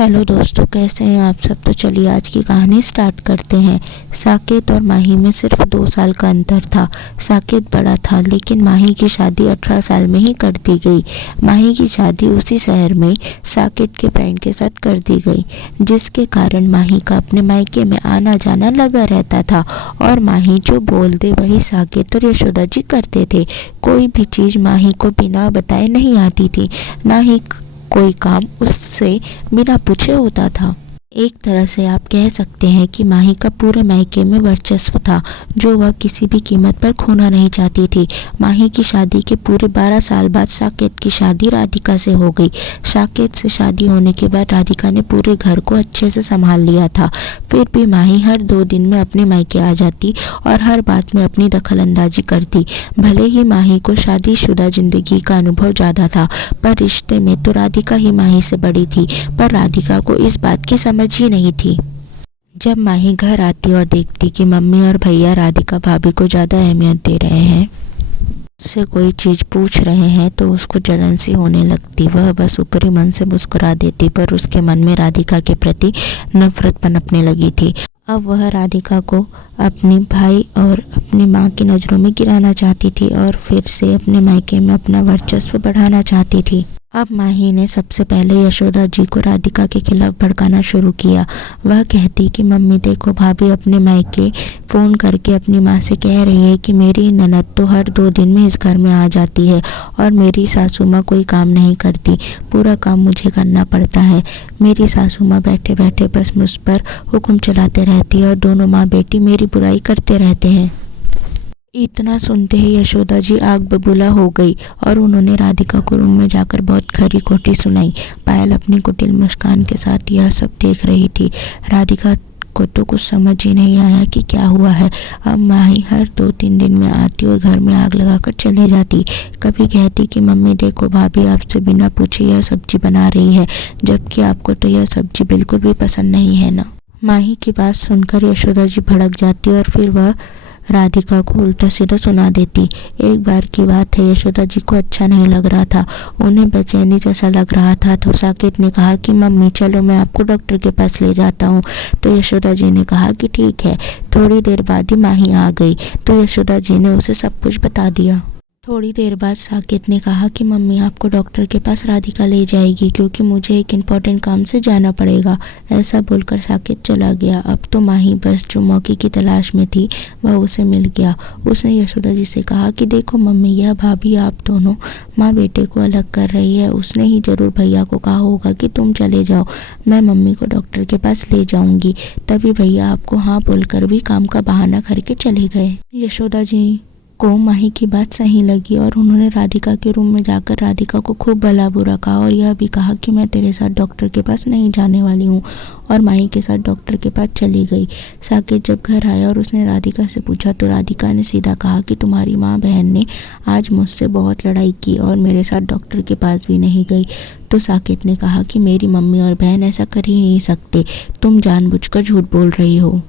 Hello दोस्तों, कैसे हैं आप सब। तो चलिए आज की कहानी स्टार्ट करते हैं। साकेत और माही में सिर्फ 2 साल का अंतर था। साकेत बड़ा था लेकिन माही की शादी 18 साल में ही कर दी गई। माही की शादी उसी शहर में साकेत के फ्रेंड के साथ कर दी गई, जिसके कारण माही का अपने मायके में आना जाना लगा रहता था। और माही जो बोल दे वही साकेत और यशोदा जी करते थे। कोई भी चीज़ माही को बिना बताए नहीं आती थी, ना ही कोई काम उससे बिना पूछे होता था। एक तरह से आप कह सकते हैं कि माही का पूरे मायके में वर्चस्व था, जो वह किसी भी कीमत पर खोना नहीं चाहती थी। माही की शादी के पूरे 12 साल बाद साकेत की शादी राधिका से हो गई। साकेत से शादी होने के बाद राधिका ने पूरे घर को अच्छे से संभाल लिया था। फिर भी माही हर 2 दिन में अपने मायके आ जाती और हर बात में अपनी दखलंदाजी करती। भले ही माही को शादीशुदा जिंदगी का अनुभव ज़्यादा था, पर रिश्ते में तो राधिका ही माही से बड़ी थी। पर राधिका को इस बात की समझ ही नहीं थी। जब माही घर आती और देखती कि मम्मी और भैया राधिका भाभी को ज़्यादा अहमियत दे रहे हैं, उससे कोई चीज़ पूछ रहे हैं, तो उसको जलन सी होने लगती। वह बस ऊपरी मन से मुस्कुरा देती, पर उसके मन में राधिका के प्रति नफरत पनपने लगी थी। अब वह राधिका को अपनी भाई और अपनी माँ की नज़रों में गिराना चाहती थी और फिर से अपने मायके में अपना वर्चस्व बढ़ाना चाहती थी। अब माही ने सबसे पहले यशोदा जी को राधिका के खिलाफ भड़काना शुरू किया। वह कहती कि मम्मी देखो, भाभी अपने मायके फ़ोन करके अपनी माँ से कह रही है कि मेरी ननद तो हर 2 दिन में इस घर में आ जाती है और मेरी सासू माँ कोई काम नहीं करती, पूरा काम मुझे करना पड़ता है। मेरी सासू माँ बैठे बैठे बस मुझ पर हुक्म चलाते रहती है और दोनों माँ बेटी मेरी बुराई करते रहते हैं। इतना सुनते ही यशोदा जी आग बबूला हो गई और उन्होंने राधिका को रूम में जाकर बहुत खरी खोटी सुनाई। पायल अपनी कुटिल मुस्कान के साथ यह सब देख रही थी। राधिका को तो कुछ समझ ही नहीं आया कि क्या हुआ है। अब माही हर 2-3 दिन में आती और घर में आग लगाकर चली जाती। कभी कहती कि मम्मी देखो, भाभी आपसे बिना पूछे यह सब्जी बना रही है, जबकि आपको तो यह सब्जी बिल्कुल भी पसंद नहीं है ना। माही की बात सुनकर यशोदा जी भड़क जाती और फिर वह राधिका को उल्टा सीधा सुना देती। एक बार की बात है, यशोदा जी को अच्छा नहीं लग रहा था, उन्हें बेचैनी जैसा लग रहा था। तो साकेत ने कहा कि मम्मी चलो मैं आपको डॉक्टर के पास ले जाता हूँ। तो यशोदा जी ने कहा कि ठीक है। थोड़ी देर बाद ही माही आ गई तो यशोदा जी ने उसे सब कुछ बता दिया। थोड़ी देर बाद साकेत ने कहा कि मम्मी आपको डॉक्टर के पास राधिका ले जाएगी, क्योंकि मुझे एक इम्पॉर्टेंट काम से जाना पड़ेगा। ऐसा बोलकर साकेत चला गया। अब तो माही बस जो मौके की तलाश में थी वह उसे मिल गया। उसने यशोदा जी से कहा कि देखो मम्मी, यह भाभी आप दोनों माँ बेटे को अलग कर रही है। उसने ही जरूर भैया को कहा होगा कि तुम चले जाओ, मैं मम्मी को डॉक्टर के पास ले जाऊंगी। तभी भैया आपको हाँ बोलकर भी काम का बहाना करके चले गए। यशोदा जी को माही की बात सही लगी और उन्होंने राधिका के रूम में जाकर राधिका को खूब भला बुरा कहा और यह भी कहा कि मैं तेरे साथ डॉक्टर के पास नहीं जाने वाली हूँ, और माही के साथ डॉक्टर के पास चली गई। साकेत जब घर आया और उसने राधिका से पूछा तो राधिका ने सीधा कहा कि तुम्हारी माँ बहन ने आज मुझसे बहुत लड़ाई की और मेरे साथ डॉक्टर के पास भी नहीं गई। तो साकेत ने कहा कि मेरी मम्मी और बहन ऐसा कर ही नहीं सकते, तुम जानबूझकर झूठ बोल रही हो।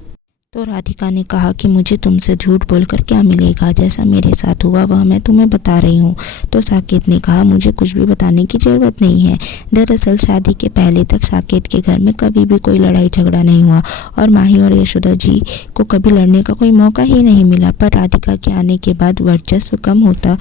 तो राधिका ने कहा कि मुझे तुमसे झूठ बोलकर क्या मिलेगा, जैसा मेरे साथ हुआ वह मैं तुम्हें बता रही हूँ। तो साकेत ने कहा मुझे कुछ भी बताने की ज़रूरत नहीं है। दरअसल शादी के पहले तक साकेत के घर में कभी भी कोई लड़ाई झगड़ा नहीं हुआ और माही और यशोदा जी को कभी लड़ने का कोई मौका ही नहीं मिला। पर राधिका के आने के बाद वर्चस्व कम होता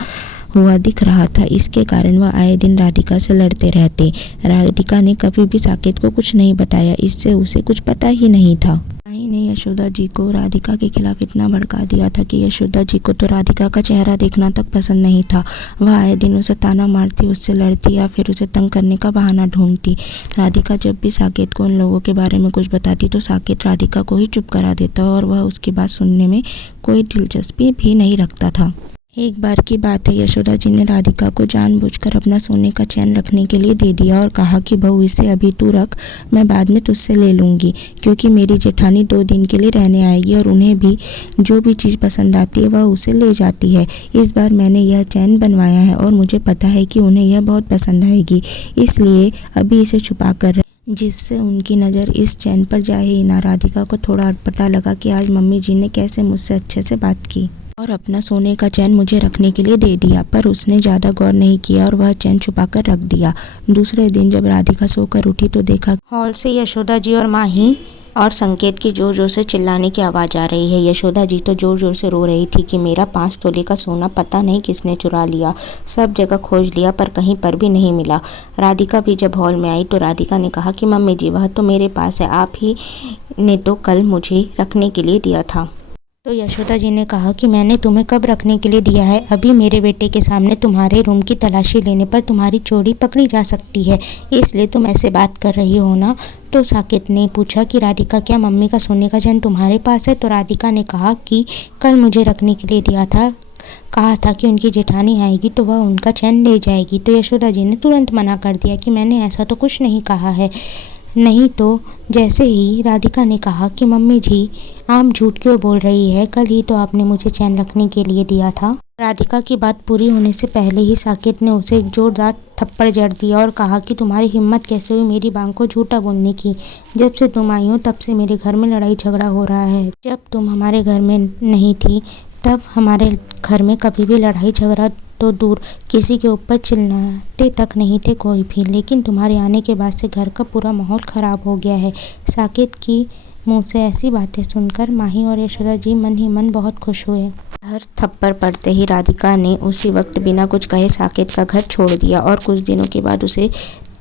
हुआ दिख रहा था। इसके कारण वह आए दिन राधिका से लड़ते रहते। राधिका ने कभी भी साकेत को कुछ नहीं बताया, इससे उसे कुछ पता ही नहीं था। माही ने यशोदा जी को राधिका के खिलाफ इतना भड़का दिया था कि यशोदा जी को तो राधिका का चेहरा देखना तक पसंद नहीं था। वह आए दिन उसे ताना मारती, उससे लड़ती या फिर उसे तंग करने का बहाना ढूंढती। राधिका जब भी साकेत को उन लोगों के बारे में कुछ बताती तो साकेत राधिका को ही चुप करा देता और वह उसकी बात सुनने में कोई दिलचस्पी भी नहीं रखता था। एक बार की बात है, यशोदा जी ने राधिका को जानबूझकर अपना सोने का चैन रखने के लिए दे दिया और कहा कि बहू इसे अभी तू रख, मैं बाद में तुझसे ले लूँगी, क्योंकि मेरी जेठानी 2 दिन के लिए रहने आएगी और उन्हें भी जो भी चीज़ पसंद आती है वह उसे ले जाती है। इस बार मैंने यह चैन बनवाया है और मुझे पता है कि उन्हें यह बहुत पसंद आएगी, इसलिए अभी इसे छुपा कर जिससे उनकी नज़र इस चैन पर जाए ही ना। राधिका को थोड़ा अटपटा लगा कि आज मम्मी जी ने कैसे मुझसे अच्छे से बात की। और अपना सोने का चैन मुझे रखने के लिए दे दिया। पर उसने ज़्यादा गौर नहीं किया और वह चैन छुपा कर रख दिया। दूसरे दिन जब राधिका सोकर उठी तो देखा हॉल से यशोदा जी और माही और संकेत की जोर जोर से चिल्लाने की आवाज़ आ रही है। यशोदा जी तो जोर जोर से रो रही थी कि मेरा 5 तोले का सोना पता नहीं किसने चुरा लिया। सब जगह खोज लिया पर कहीं पर भी नहीं मिला। राधिका भी जब हॉल में आई तो राधिका ने कहा कि मम्मी जी वह तो मेरे पास है, आप ही ने तो कल मुझे रखने के लिए दिया था। तो यशोदा जी ने कहा कि मैंने तुम्हें कब रखने के लिए दिया है? अभी मेरे बेटे के सामने तुम्हारे रूम की तलाशी लेने पर तुम्हारी चोरी पकड़ी जा सकती है, इसलिए तुम ऐसे बात कर रही हो ना। तो साकेत ने पूछा कि राधिका क्या मम्मी का सोने का चैन तुम्हारे पास है? तो राधिका ने कहा कि कल मुझे रखने के लिए दिया था, कहा था कि उनकी जेठानी आएगी तो वह उनका चैन ले जाएगी। तो यशोदा जी ने तुरंत मना कर दिया कि मैंने ऐसा तो कुछ नहीं कहा है। नहीं तो जैसे ही राधिका ने कहा कि मम्मी जी आप झूठ क्यों बोल रही है, कल ही तो आपने मुझे चैन रखने के लिए दिया था। राधिका की बात पूरी होने से पहले ही साकेत ने उसे एक जोरदार थप्पड़ जड़ दिया और कहा कि तुम्हारी हिम्मत कैसे हुई मेरी बांग को झूठा बोलने की? जब से तुम आई हो तब से मेरे घर में लड़ाई झगड़ा हो रहा है। जब तुम हमारे घर में नहीं थी तब हमारे घर में कभी भी लड़ाई झगड़ा तो दूर किसी के ऊपर चिल्लाते तक नहीं थे कोई भी, लेकिन तुम्हारे आने के बाद से घर का पूरा माहौल खराब हो गया है। साकेत की मुंह से ऐसी बातें सुनकर माही और यशोदा जी मन ही मन बहुत खुश हुए। हर थप्पड़ पड़ते ही राधिका ने उसी वक्त बिना कुछ कहे साकेत का घर छोड़ दिया और कुछ दिनों के बाद उसे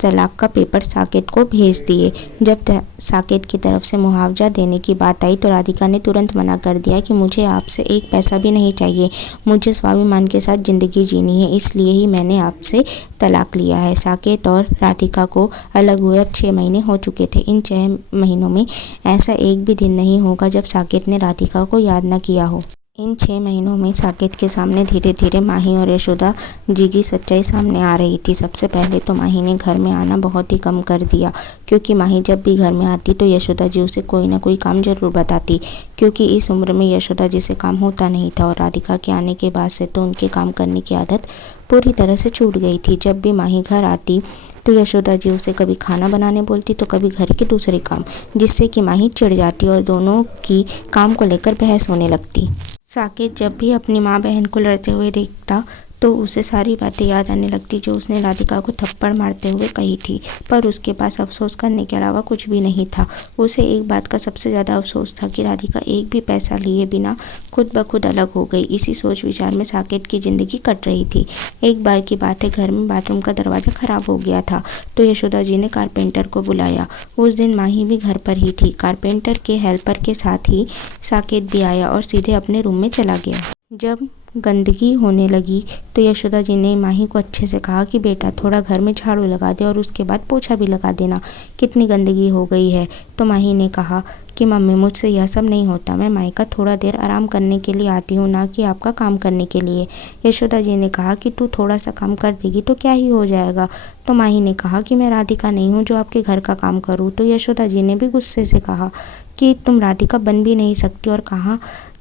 तलाक का पेपर साकेत को भेज दिए। जब साकेत की तरफ से मुआवजा देने की बात आई तो राधिका ने तुरंत मना कर दिया कि मुझे आपसे एक पैसा भी नहीं चाहिए, मुझे स्वाभिमान के साथ ज़िंदगी जीनी है, इसलिए ही मैंने आपसे तलाक लिया है। साकेत और राधिका को अलग हुए अब 6 महीने हो चुके थे। इन 6 महीनों में ऐसा एक भी दिन नहीं होगा जब साकेत ने राधिका को याद न किया हो। इन 6 महीनों में साकेत के सामने धीरे धीरे माही और यशोदा जी की सच्चाई सामने आ रही थी। सबसे पहले तो माही ने घर में आना बहुत ही कम कर दिया, क्योंकि माही जब भी घर में आती तो यशोदा जी उसे कोई ना कोई काम जरूर बताती, क्योंकि इस उम्र में यशोदा जी से काम होता नहीं था और राधिका के आने के बाद से तो उनके काम करने की आदत पूरी तरह से छूट गई थी। जब भी माही घर आती तो यशोदा जी उसे कभी खाना बनाने बोलती तो कभी घर के दूसरे काम, जिससे कि माही चिढ़ जाती और दोनों की काम को लेकर बहस होने लगती। साकेत जब भी अपनी माँ बहन को लड़ते हुए देखता तो उसे सारी बातें याद आने लगती जो उसने राधिका को थप्पड़ मारते हुए कही थी, पर उसके पास अफसोस करने के अलावा कुछ भी नहीं था। उसे एक बात का सबसे ज़्यादा अफसोस था कि राधिका एक भी पैसा लिए बिना खुद ब खुद अलग हो गई। इसी सोच विचार में साकेत की ज़िंदगी कट रही थी। एक बार की बात है, घर में बाथरूम का दरवाज़ा खराब हो गया था तो यशोदा जी ने कारपेंटर को बुलाया। उस दिन माही भी घर पर ही थी। कारपेंटर के हेल्पर के साथ ही साकेत भी आया और सीधे अपने रूम में चला गया। जब गंदगी होने लगी तो यशोदा जी ने माही को अच्छे से कहा कि बेटा थोड़ा घर में झाड़ू लगा दे और उसके बाद पोछा भी लगा देना, कितनी गंदगी हो गई है। तो माही ने कहा कि मम्मी मुझसे यह सब नहीं होता, मैं मायका थोड़ा देर आराम करने के लिए आती हूँ, ना कि आपका काम करने के लिए। यशोदा जी ने कहा कि तू थोड़ा सा काम कर देगी तो क्या ही हो जाएगा। तो माही ने कहा कि मैं राधिका नहीं हूँ जो आपके घर का काम करूँ। तो यशोदा जी ने भी गुस्से से कहा कि तुम राधिका बन भी नहीं सकती और कहा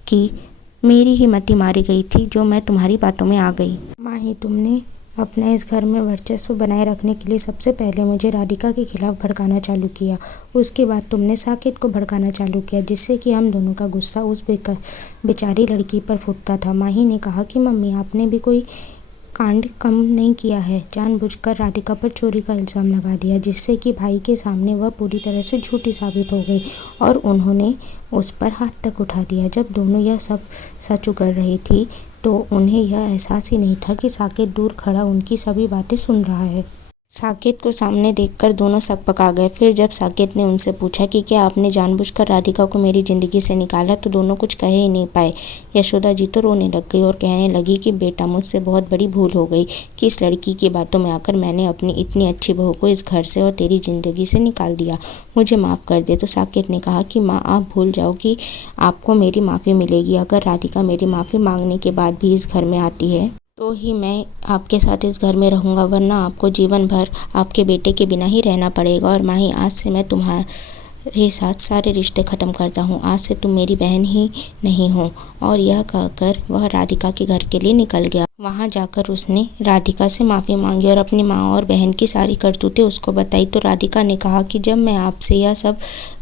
कि मेरी ही मति मारी गई थी जो मैं तुम्हारी बातों में आ गई। माही तुमने अपना इस घर में वर्चस्व बनाए रखने के लिए सबसे पहले मुझे राधिका के खिलाफ भड़काना चालू किया, उसके बाद तुमने साकेत को भड़काना चालू किया, जिससे कि हम दोनों का गुस्सा उस बेचारी लड़की पर फूटता था। माही ने कहा कि मम्मी आपने भी कोई कांड कम नहीं किया है, जानबूझकर राधिका पर चोरी का इल्ज़ाम लगा दिया, जिससे कि भाई के सामने वह पूरी तरह से झूठी साबित हो गई और उन्होंने उस पर हाथ तक उठा दिया। जब दोनों यह सब सच उगल रही थी तो उन्हें यह एहसास ही नहीं था कि साकेत दूर खड़ा उनकी सभी बातें सुन रहा है। साकेत को सामने देखकर दोनों सकपका गए। फिर जब साकेत ने उनसे पूछा कि क्या आपने जानबूझकर राधिका को मेरी ज़िंदगी से निकाला, तो दोनों कुछ कह ही नहीं पाए। यशोदा जी तो रोने लग गई और कहने लगी कि बेटा मुझसे बहुत बड़ी भूल हो गई कि इस लड़की की बातों में आकर मैंने अपनी इतनी अच्छी बहू को इस घर से और तेरी ज़िंदगी से निकाल दिया, मुझे माफ़ कर दे। तो साकेत ने कहा कि माँ आप भूल जाओ कि आपको मेरी माफ़ी मिलेगी। अगर राधिका मेरी माफ़ी मांगने के बाद भी इस घर में आती है तो ही मैं आपके साथ इस घर में रहूँगा, वरना आपको जीवन भर आपके बेटे के बिना ही रहना पड़ेगा। और माही आज से मैं तुम्हारे साथ सारे रिश्ते ख़त्म करता हूँ, आज से तुम मेरी बहन ही नहीं हो। और यह कहकर वह राधिका के घर के लिए निकल गया। वहाँ जाकर उसने राधिका से माफ़ी मांगी और अपनी माँ और बहन की सारी करतूतें उसको बताई। तो राधिका ने कहा कि जब मैं आपसे यह सब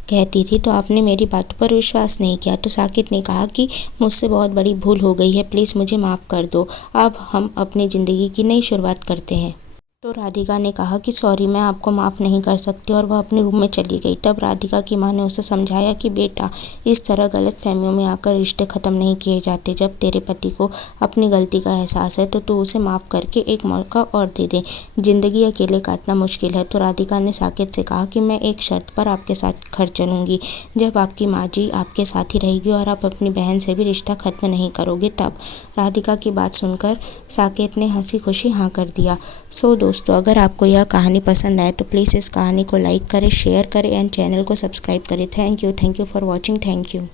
कहती थी तो आपने मेरी बातों पर विश्वास नहीं किया। तो साकेत ने कहा कि मुझसे बहुत बड़ी भूल हो गई है, प्लीज़ मुझे माफ़ कर दो। अब हम अपनी ज़िंदगी की नई शुरुआत करते हैं। तो राधिका ने कहा कि सॉरी, मैं आपको माफ़ नहीं कर सकती, और वह अपने रूम में चली गई। तब राधिका की माँ ने उसे समझाया कि बेटा, इस तरह गलतफहमियों में आकर रिश्ते ख़त्म नहीं किए जाते। जब तेरे पति को अपनी गलती का एहसास है तो तू उसे माफ़ करके एक मौका और दे दे। ज़िंदगी अकेले काटना मुश्किल है। तो राधिका ने साकेत से कहा कि मैं एक शर्त पर आपके साथ घर चलूँगी, जब आपकी माँ जी आपके साथ ही रहेगी और आप अपनी बहन से भी रिश्ता ख़त्म नहीं करोगे तब। राधिका की बात सुनकर साकेत ने हंसी खुशी हाँ कर दिया। सो दोस्तों, अगर आपको यह कहानी पसंद आए तो प्लीज़ इस कहानी को लाइक करें, शेयर करें एंड चैनल को सब्सक्राइब करें। Thank you for watching. Thank you.